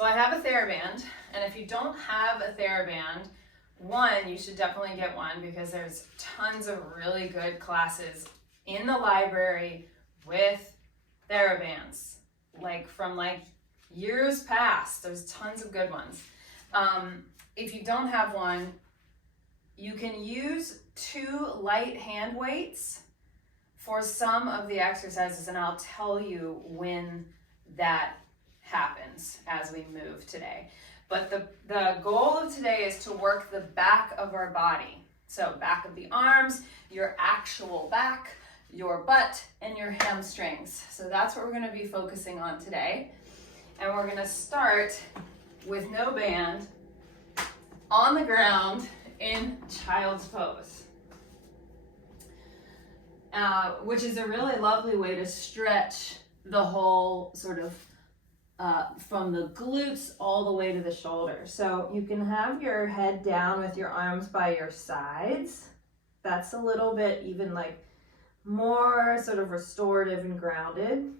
So I have a TheraBand, and if you don't have a TheraBand, one, you should definitely get one because there's tons of really good classes in the library with TheraBands, like from years past. There's tons of good ones. If you don't have one, you can use 2 light hand weights for some of the exercises, and I'll tell you when that happens as we move today. But the goal of today is to work the back of our body. So back of the arms, your actual back, your butt, and your hamstrings. So that's what we're going to be focusing on today. And we're going to start with no band on the ground in child's pose, which is a really lovely way to stretch the whole sort of from the glutes all the way to the shoulders. So you can have your head down with your arms by your sides. That's a little bit even more sort of restorative and grounded.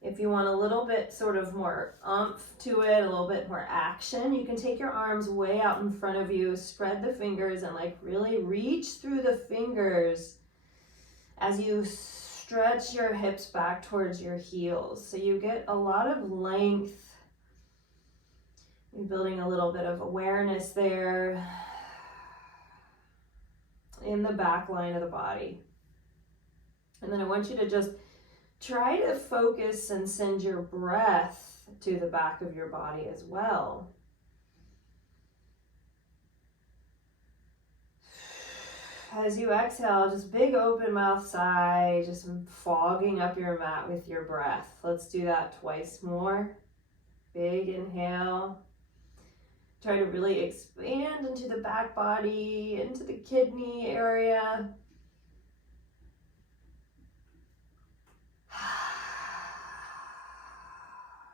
If you want a little bit sort of more oomph to it, a little bit more action, you can take your arms way out in front of you, spread the fingers, and really reach through the fingers as you stretch your hips back towards your heels. So you get a lot of length. You're building a little bit of awareness there in the back line of the body. And then I want you to just try to focus and send your breath to the back of your body as well. As you exhale, just big open mouth sigh, just fogging up your mat with your breath. Let's do that twice more. Big inhale. Try to really expand into the back body, into the kidney area.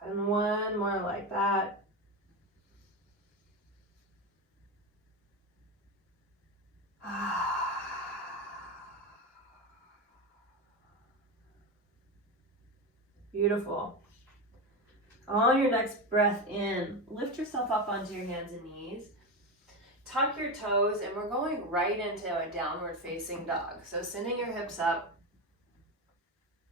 And one more like that. Beautiful. On your next breath in, lift yourself up onto your hands and knees. Tuck your toes, and we're going right into a downward facing dog. So sending your hips up,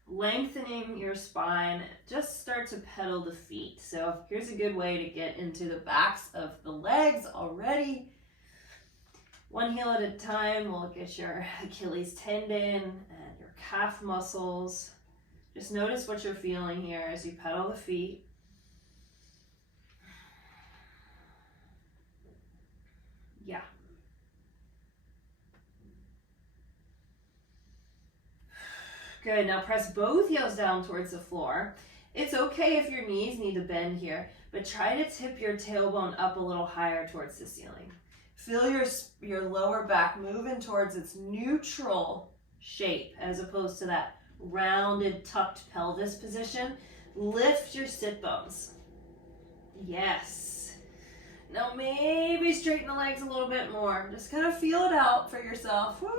lengthening your spine, just start to pedal the feet. So here's a good way to get into the backs of the legs already. One heel at a time will get your Achilles tendon and your calf muscles. Just notice what you're feeling here as you pedal the feet. Yeah. Good, now press both heels down towards the floor. It's okay if your knees need to bend here, but try to tip your tailbone up a little higher towards the ceiling. Feel your lower back moving towards its neutral shape as opposed to that rounded, tucked pelvis position. Lift your sit bones. Yes. Now maybe straighten the legs a little bit more. Just kind of feel it out for yourself. Woo.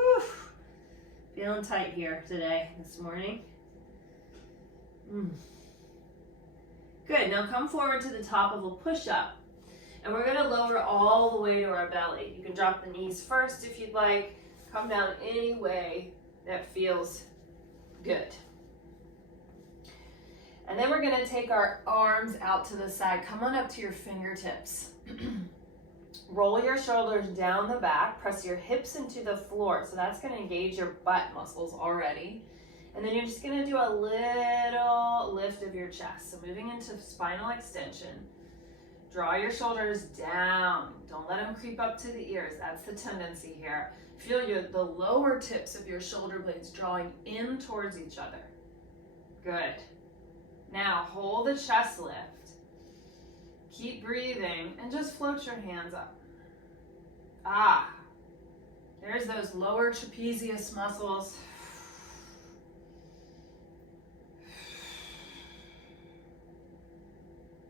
Feeling tight here today, this morning. Good, now come forward to the top of a push-up. And we're gonna lower all the way to our belly. You can drop the knees first if you'd like. Come down any way that feels good. And then we're gonna take our arms out to the side. Come on up to your fingertips. Roll your shoulders down the back, press your hips into the floor. So that's gonna engage your butt muscles already. And then you're just gonna do a little lift of your chest. So moving into spinal extension. Draw your shoulders down. Don't let them creep up to the ears. That's the tendency here. Feel the lower tips of your shoulder blades drawing in towards each other. Good. Now hold the chest lift. Keep breathing and just float your hands up. There's those lower trapezius muscles.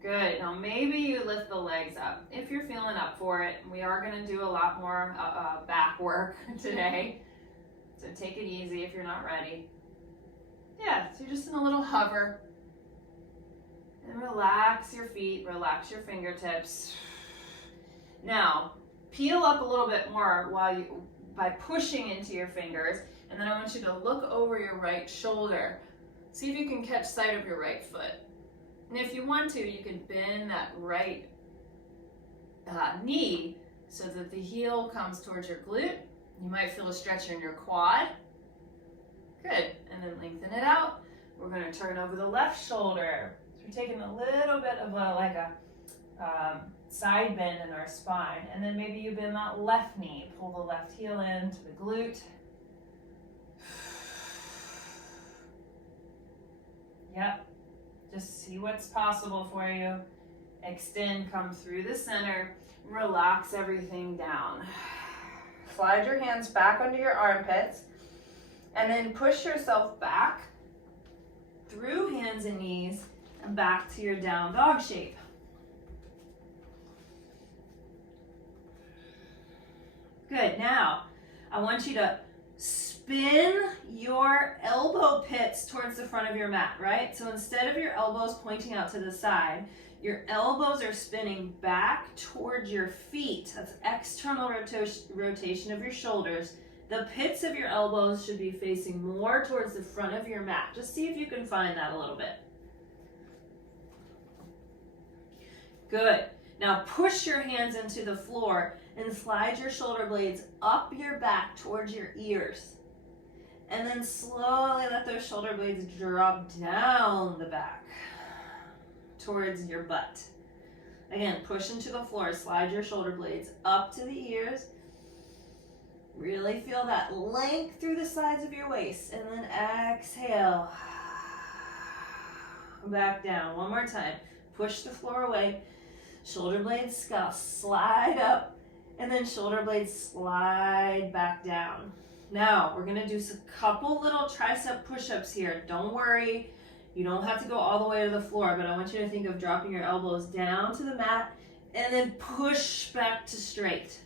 Good. Now maybe you lift the legs up if you're feeling up for it. We are going to do a lot more back work today. So take it easy if you're not ready. Yeah, so you're just in a little hover. And relax your feet, relax your fingertips. Now, peel up a little bit more by pushing into your fingers, and then I want you to look over your right shoulder. See if you can catch sight of your right foot. And if you want to, you can bend that right knee so that the heel comes towards your glute. You might feel a stretch in your quad. Good, and then lengthen it out. We're gonna turn over the left shoulder. So we're taking a little bit of a side bend in our spine. And then maybe you bend that left knee. Pull the left heel into the glute. Yep, just see what's possible for you. Extend, come through the center, relax everything down. Slide your hands back under your armpits, and then push yourself back through hands and knees and back to your down dog shape. Good, now I want you to spin your elbow pits towards the front of your mat, right? So instead of your elbows pointing out to the side, your elbows are spinning back towards your feet. That's external rotation of your shoulders. The pits of your elbows should be facing more towards the front of your mat. Just see if you can find that a little bit. Good. Now push your hands into the floor and slide your shoulder blades up your back towards your ears. And then slowly let those shoulder blades drop down the back towards your butt. Again, push into the floor, slide your shoulder blades up to the ears. Really feel that length through the sides of your waist, and then exhale. Back down. One more time. Push the floor away. Shoulder blades slide up, and then shoulder blades slide back down. Now, we're going to do a couple little tricep push-ups here. Don't worry. You don't have to go all the way to the floor, but I want you to think of dropping your elbows down to the mat and then push back to straight.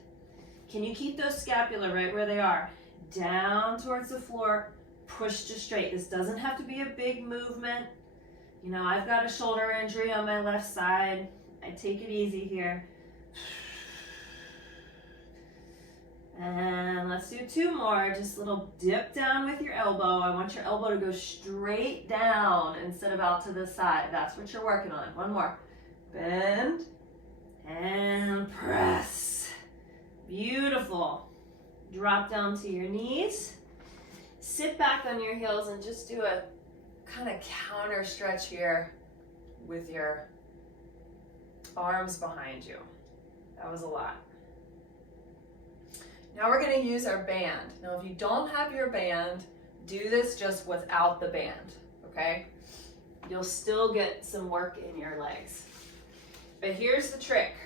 Can you keep those scapula right where they are? Down towards the floor, push to straight. This doesn't have to be a big movement. You know, I've got a shoulder injury on my left side. I take it easy here. And let's do two more. Just a little dip down with your elbow. I want your elbow to go straight down instead of out to the side. That's what you're working on. One more. Bend and press. Beautiful. Drop down to your knees. Sit back on your heels and just do a kind of counter stretch here with your arms behind you. That was a lot. Now we're going to use our band. Now if you don't have your band, do this just without the band, okay? You'll still get some work in your legs. But here's the trick.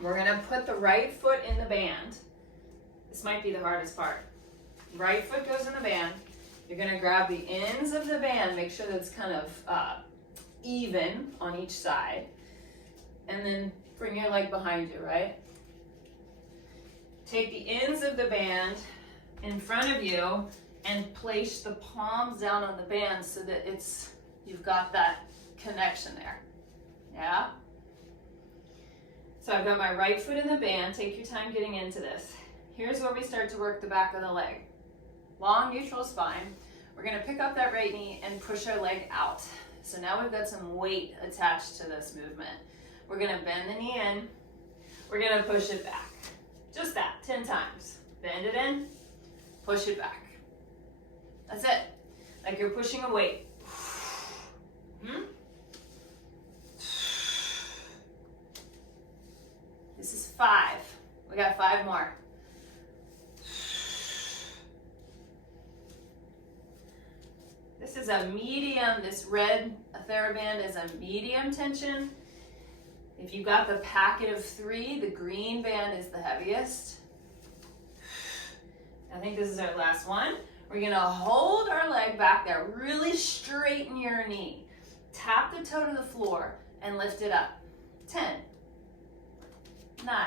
We're going to put the right foot in the band. This might be the hardest part. Right foot goes in the band. You're going to grab the ends of the band, make sure that it's kind of even on each side, and then bring your leg behind you, right? Take the ends of the band in front of you and place the palms down on the band so that you've got that connection there. Yeah? So I've got my right foot in the band. Take your time getting into this. Here's where we start to work the back of the leg. Long neutral spine. We're going to pick up that right knee and push our leg out. So now we've got some weight attached to this movement. We're going to bend the knee in. We're going to push it back. Just that, 10 times. Bend it in, push it back. That's it. Like you're pushing a weight. This is 5. We got 5 more. This is a medium, this red TheraBand is a medium tension. If you've got the packet of 3, the green band is the heaviest. I think this is our last one. We're gonna hold our leg back there. Really straighten your knee. Tap the toe to the floor and lift it up. 10, 9,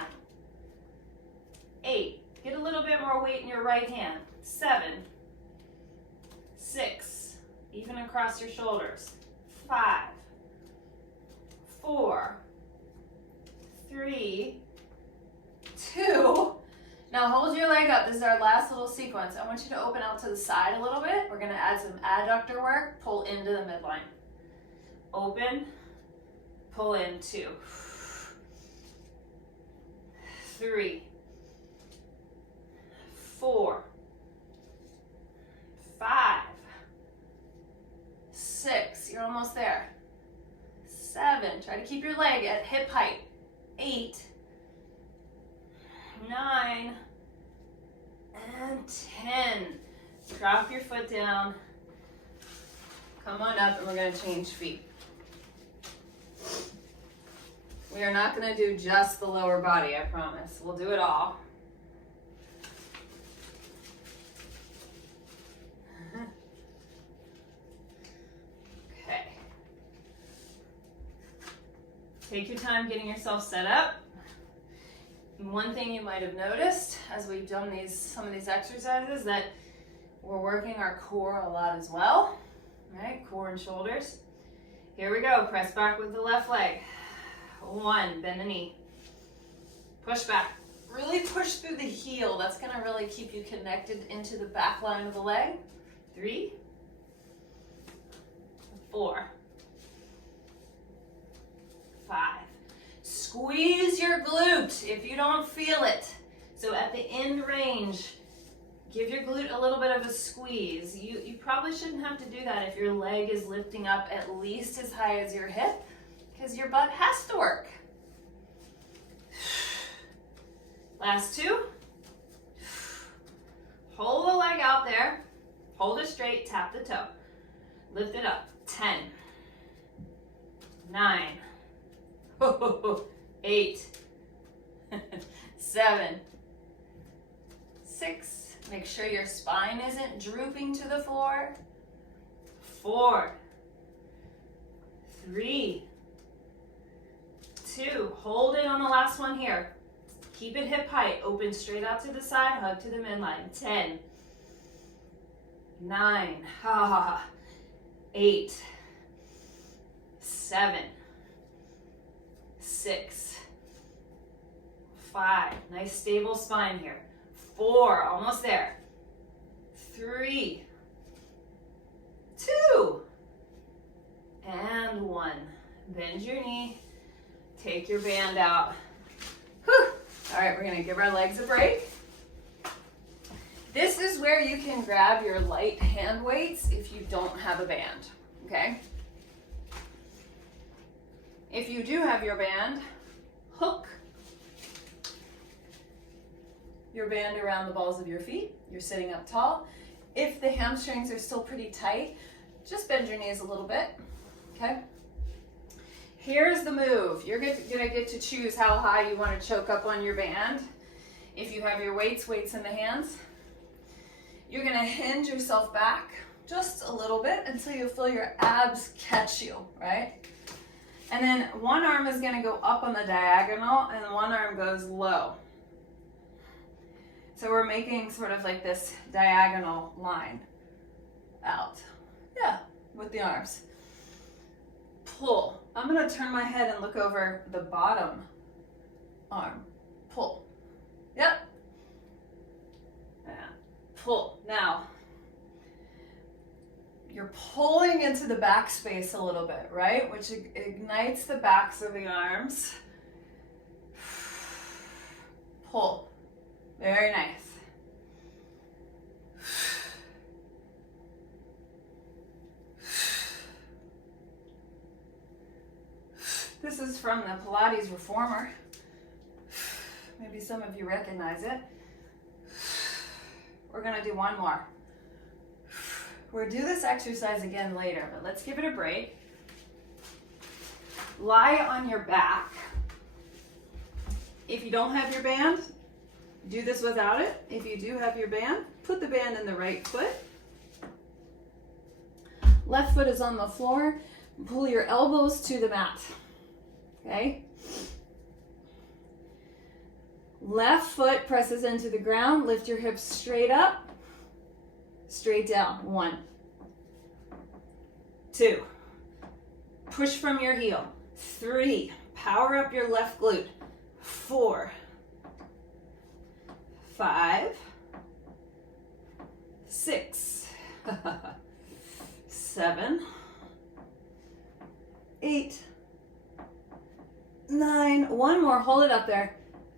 8. Get a little bit more weight in your right hand. 7, 6, even across your shoulders. 5, 4, 3, 2. Now hold your leg up. This is our last little sequence. I want you to open out to the side a little bit. We're going to add some adductor work. Pull into the midline. Open, pull in. 2, 3, 4, 5, 6. You're almost there. 7. Try to keep your leg at hip height. 8, 9, and 10. Drop your foot down. Come on up, and we're going to change feet. We are not going to do just the lower body, I promise. We'll do it all. Okay. Take your time getting yourself set up. One thing you might have noticed as we've done some of these exercises that we're working our core a lot as well, right? Core and shoulders. Here we go. Press back with the left leg. 1, bend the knee. Push back. Really push through the heel. That's going to really keep you connected into the back line of the leg. 3, 4, 5. Squeeze your glute if you don't feel it. So at the end range, give your glute a little bit of a squeeze. You probably shouldn't have to do that if your leg is lifting up at least as high as your hip, because your butt has to work. Last 2. Hold the leg out there. Hold it straight, tap the toe. Lift it up. 10, 9, 8, 7, 6. Make sure your spine isn't drooping to the floor. 4, 3, 2. Hold it on the last one here. Keep it hip height. Open straight out to the side. Hug to the midline. 10, 9, 8, 7, 6, 5. Nice stable spine here. 4, almost there. 3, 2, and 1. Bend your knee. Take your band out. Whew. All right, we're going to give our legs a break. This is where you can grab your light hand weights if you don't have a band, okay? If you do have your band, hook your band around the balls of your feet. You're sitting up tall. If the hamstrings are still pretty tight, just bend your knees a little bit, okay? Here's the move. You're gonna get to choose how high you want to choke up on your band. If you have your weights in the hands, you're gonna hinge yourself back just a little bit until you feel your abs catch you, right? And then one arm is gonna go up on the diagonal and one arm goes low. So we're making sort of like this diagonal line out. Yeah, with the arms. Pull. I'm gonna turn my head and look over the bottom arm. Pull. Yep. And pull. Now, you're pulling into the back space a little bit, right? Which ignites the backs of the arms. Pull. Very nice. This is from the Pilates Reformer. Maybe some of you recognize it. We're gonna do one more. We'll do this exercise again later, but let's give it a break. Lie on your back. If you don't have your band, do this without it. If you do have your band, put the band in the right foot. Left foot is on the floor. Pull your elbows to the mat. Okay? Left foot presses into the ground. Lift your hips straight up, straight down. 1, 2. Push from your heel. 3, power up your left glute. 4, 5, 6, 7, 8, 9, one more, hold it up there.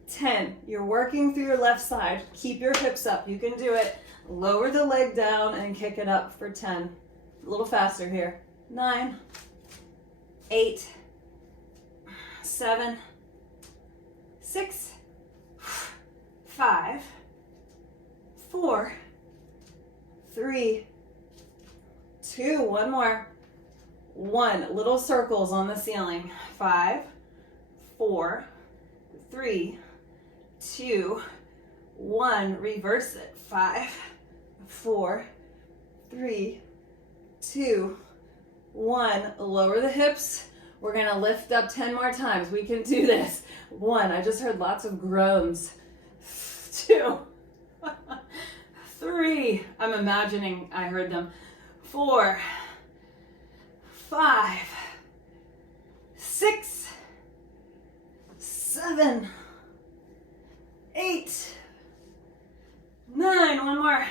10, you're working through your left side. Keep your hips up, you can do it. Lower the leg down and kick it up for 10. A little faster here. 9, 8, 7, 6, 5, 4, 3, 2, one more. 1, little circles on the ceiling. 5, 4, 3, 2, 1, reverse it. 5, 4, 3, 2, 1, lower the hips. We're gonna lift up 10 more times. We can do this. 1, I just heard lots of groans. 2, 3, I'm imagining I heard them. 4, 5, 6, 7, 8, 9, one more,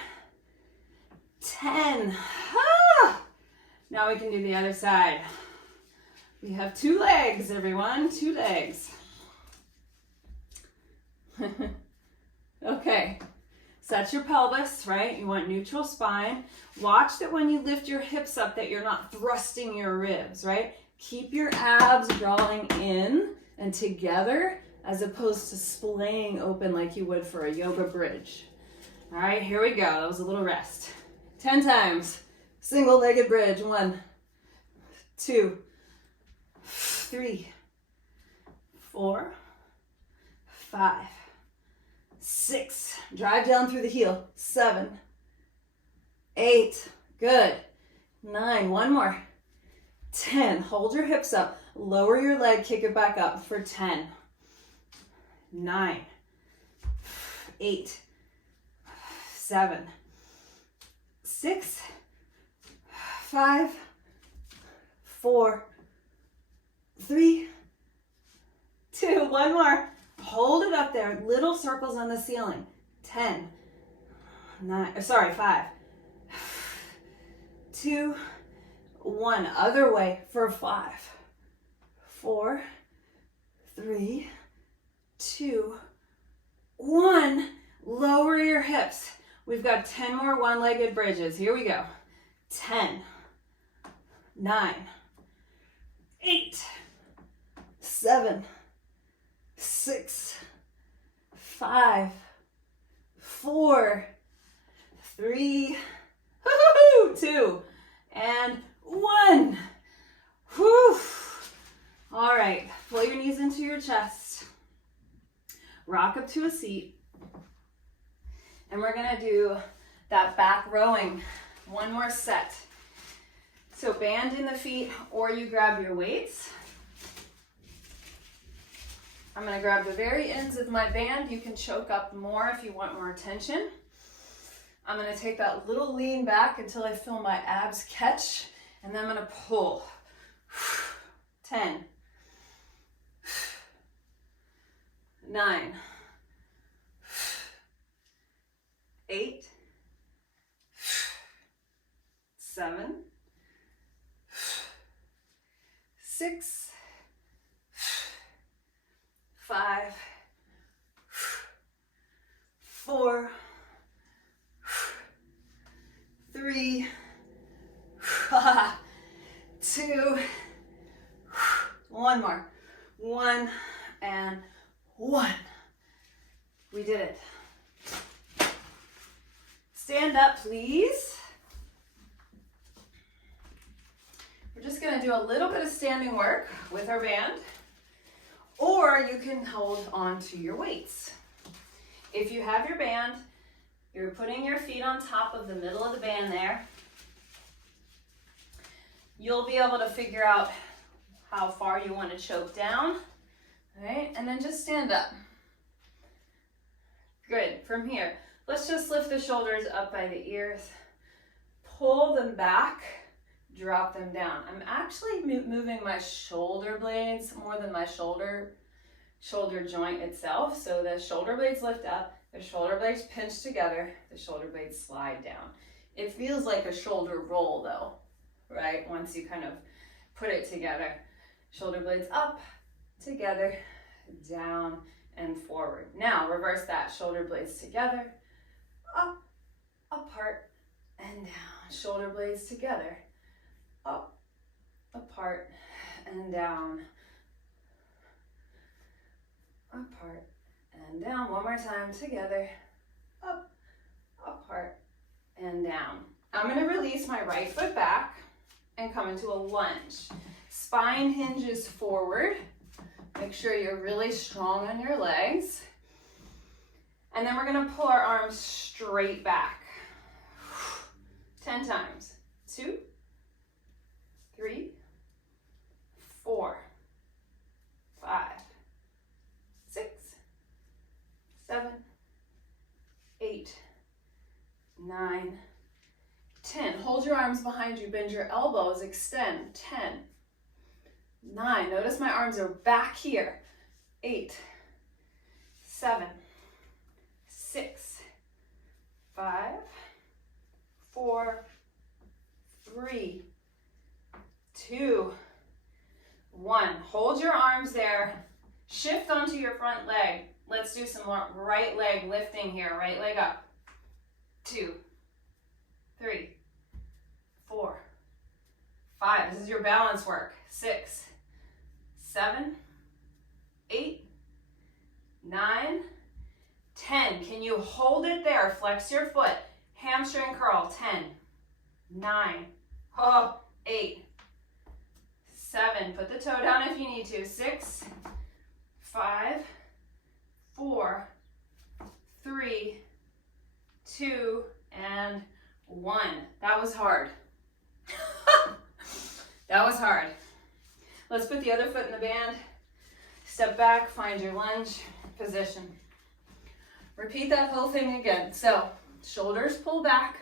10. Ah! Now we can do the other side. We have 2 legs, everyone, 2 legs. Okay, set your pelvis, right? You want neutral spine. Watch that when you lift your hips up that you're not thrusting your ribs, right? Keep your abs drawing in and together as opposed to splaying open like you would for a yoga bridge. All right, here we go. That was a little rest. 10 times. Single-legged bridge. 1, 2, 3, 4, 5, 6. Drive down through the heel. 7, 8. Good. 9. One more. 10. Hold your hips up. Lower your leg. Kick it back up for 10. 9, 8, 7, 6, 5, 4, 3, 2. One more. Hold it up there. Little circles on the ceiling. 10, 9, sorry, 5, 2, 1. Other way for 5, 4, 3, 2, 1. Lower your hips. We've got 10 more one-legged bridges. Here we go. 10, 9, 8, 7, 6, 5, 4, 3, 2, and 1. Whew. All right, pull your knees into your chest. Rock up to a seat. And we're gonna do that back rowing. One more set. So band in the feet or you grab your weights. I'm gonna grab the very ends of my band. You can choke up more if you want more tension. I'm gonna take that little lean back until I feel my abs catch, and then I'm gonna pull. 10, 9, 8, 7, 6, 5, 4, 3, 2, one more. 1 and 1. We did it. Stand up, please. We're just going to do a little bit of standing work with our band, or you can hold on to your weights. If you have your band, you're putting your feet on top of the middle of the band there. You'll be able to figure out how far you want to choke down, all right? And then just stand up. Good. From here, let's just lift the shoulders up by the ears. Pull them back drop them down. I'm actually moving my shoulder blades more than my shoulder joint itself. So the shoulder blades lift up, the shoulder blades pinch together, the shoulder blades slide down. It feels like a shoulder roll though, right? Once you kind of put it together. Shoulder blades up, together, down, and forward. Now reverse that. Shoulder blades together, up, apart, and down. Shoulder blades together, up, apart, and down. Apart, and down. One more time. Together, up, apart, and down. I'm going to release my right foot back and come into a lunge. Spine hinges forward. Make sure you're really strong on your legs. And then we're going to pull our arms straight back. 10 times. 2, 3, 4, 5, 6, 7, 8, 9, 10. Hold your arms behind you, bend your elbows, extend. 10, 9. Notice my arms are back here. 8, 7, 6, 5, 4, 3, 2, 1. Hold your arms there. Shift onto your front leg. Let's do some more right leg lifting here. Right leg up. 2, 3, 4, 5. This is your balance work. 6, 7, 8, 9, 10. Can you hold it there? Flex your foot. Hamstring curl. 10, 9, 8, 7. Put the toe down if you need to. 6, 5, 4, 3, 2, and 1. That was hard. That was hard. Let's put the other foot in the band. Step back, find your lunge position. Repeat that whole thing again. So, shoulders pull back,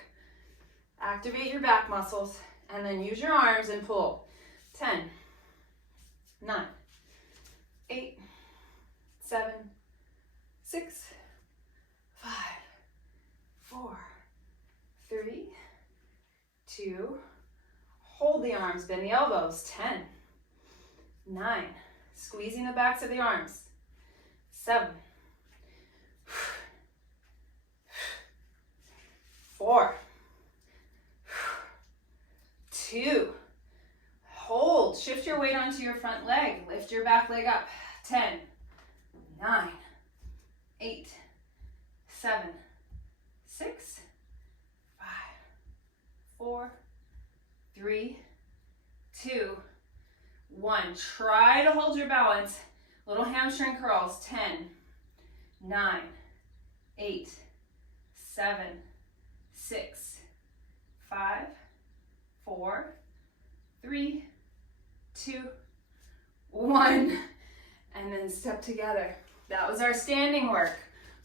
activate your back muscles, and then use your arms and pull. 10, 9, 8, 7, 6, 5, 4, 3, 2, hold the arms, bend the elbows. 10, 9, squeezing the backs of the arms. 7, 4, 2, hold. Shift your weight onto your front leg. Lift your back leg up. 10, 9, 8, 7, 6, 5, 4, 3, 2, 1. Try to hold your balance. Little hamstring curls. 10, 9, 8, 7, 6, 5, 4, 3, 2, 1. And then step together. That was our standing work.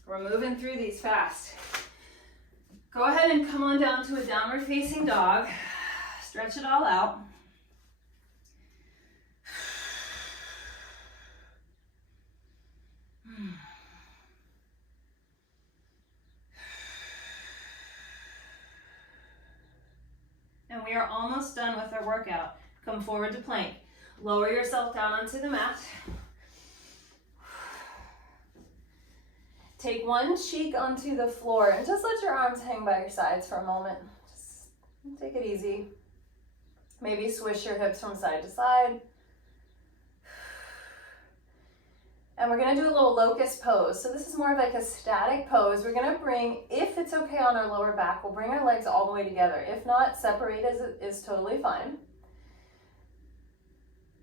We're moving through these fast. Go ahead and come on down to a downward facing dog. Stretch it all out. And we are almost done with our workout. Come forward to plank. Lower yourself down onto the mat. Take one cheek onto the floor and just let your arms hang by your sides for a moment. Just take it easy. Maybe swish your hips from side to side. And we're gonna do a little locust pose. So this is more of like a static pose. We're gonna bring, if it's okay on our lower back, we'll bring our legs all the way together. If not, separate is totally fine.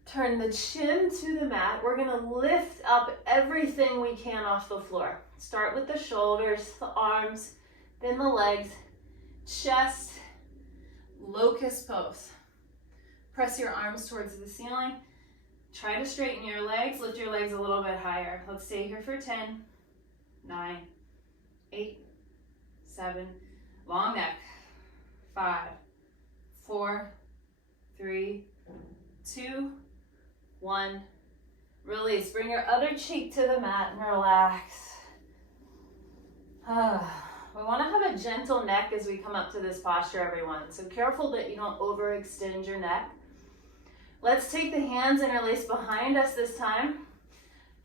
Turn the chin to the mat. We're gonna lift up everything we can off the floor. Start with the shoulders, the arms, then the legs, chest, locust pose. Press your arms towards the ceiling. Try to straighten your legs, lift your legs a little bit higher. Let's stay here for 10, 9, 8, 7, long neck, 5, 4, 3, 2, 1. Release. Bring your other cheek to the mat and relax. We want to have a gentle neck as we come up to this posture, everyone. So careful that you don't overextend your neck. Let's take the hands interlace behind us this time.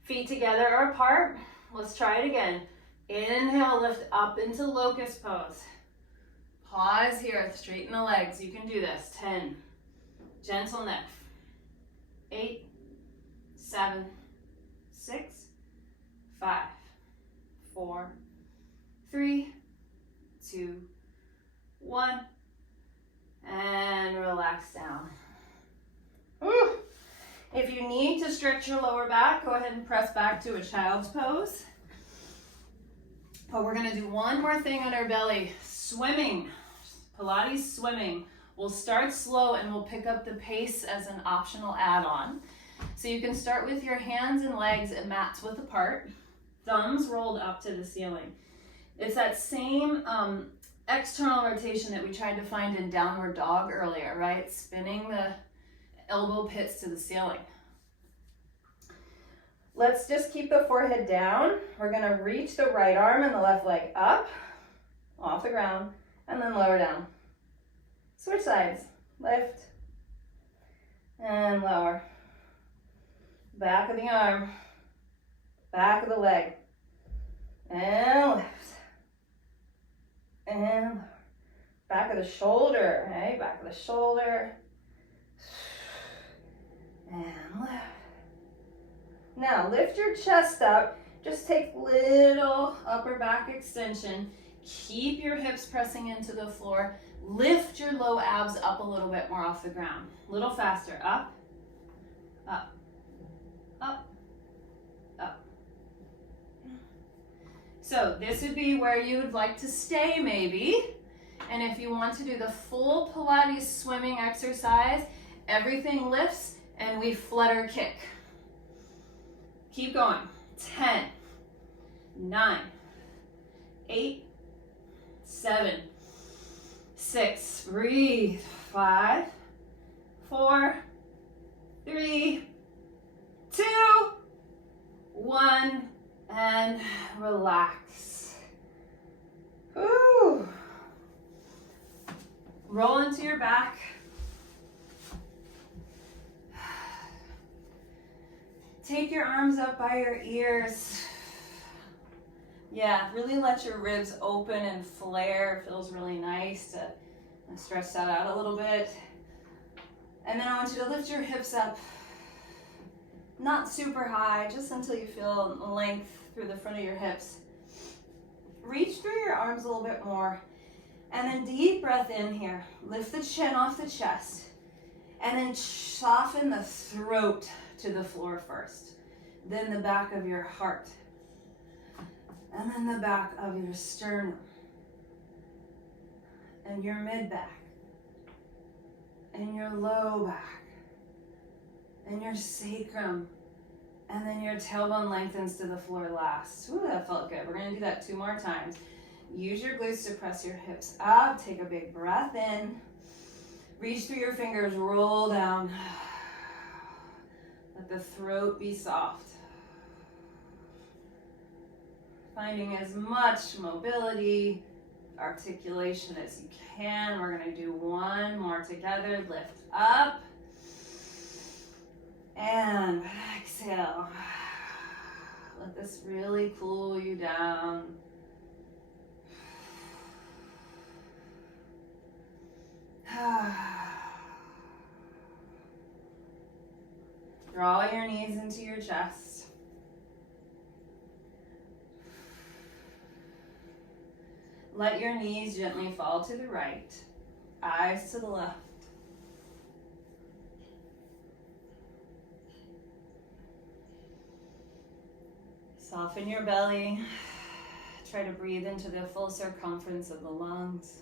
Feet together or apart. Let's try it again. Inhale, lift up into locust pose. Pause here, straighten the legs. You can do this. 10. Gentle neck. 8, 7, 6, 5, 4, 3, 2, 1. And relax down. Whew. If you need to stretch your lower back, go ahead and press back to a child's pose. But we're going to do one more thing on our belly. Swimming. Pilates swimming. We'll start slow and we'll pick up the pace as an optional add-on. So you can start with your hands and legs at mats width apart, thumbs rolled up to the ceiling. It's that same external rotation that we tried to find in downward dog earlier, right? Spinning the elbow pits to the ceiling. Let's just keep the forehead down. We're gonna reach the right arm and the left leg up, off the ground, and then lower down. Switch sides, lift, and lower. Back of the arm, back of the leg, and lift, and lower. Back of the shoulder, okay? Back of the shoulder, and lift. Now lift your chest up, just take little upper back extension. Keep your hips pressing into the floor. Lift your low abs up a little bit more off the ground. A little faster, up, up, up, up. So this would be where you would like to stay maybe. And if you want to do the full Pilates swimming exercise, everything lifts and we flutter kick. Keep going. 10, 9, 8, 7, 6, breathe. 5, 4, 3, 2, 1, and relax. Woo. Roll into your back. Take your arms up by your ears. Yeah, really let your ribs open and flare. It feels really nice to stretch that out a little bit. And then I want you to lift your hips up, not super high, just until you feel length through the front of your hips. Reach through your arms a little bit more. And then deep breath in here. Lift the chin off the chest. And then soften the throat to the floor first. Then the back of your heart. And then the back of your sternum. And your mid-back. And your low back. And your sacrum. And then your tailbone lengthens to the floor last. Ooh, that felt good. We're going to do that 2 more times. Use your glutes to press your hips up. Take a big breath in. Reach through your fingers, roll down. Let the throat be soft. Finding as much mobility, articulation as you can. We're going to do 1 more together. Lift up. And exhale. Let this really cool you down. Draw your knees into your chest. Let your knees gently fall to the right, eyes to the left. Soften your belly. Try to breathe into the full circumference of the lungs.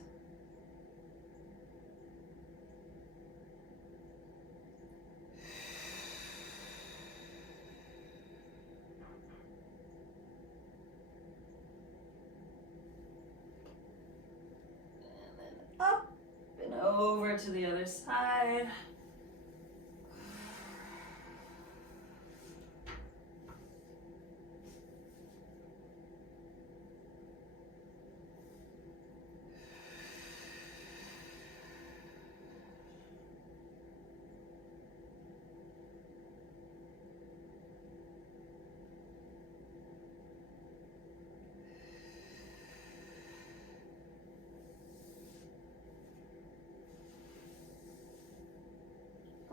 Over to the other side.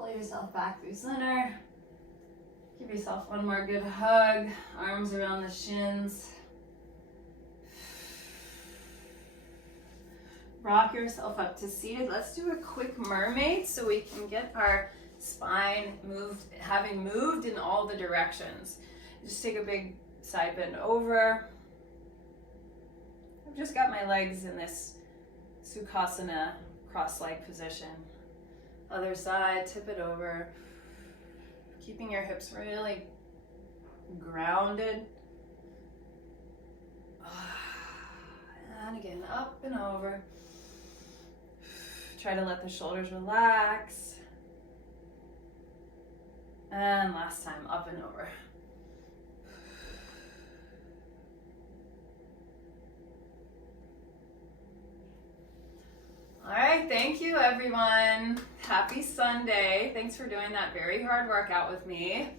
Pull yourself back through center. Give yourself one more good hug. Arms around the shins. Rock yourself up to seated. Let's do a quick mermaid so we can get our spine moved, having moved in all the directions. Just take a big side bend over. I've just got my legs in this Sukhasana cross-leg position. Other side, tip it over. Keeping your hips really grounded. And again, up and over. Try to let the shoulders relax. And last time, up and over. All right, thank you everyone. Happy Sunday. Thanks for doing that very hard workout with me.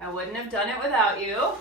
I wouldn't have done it without you.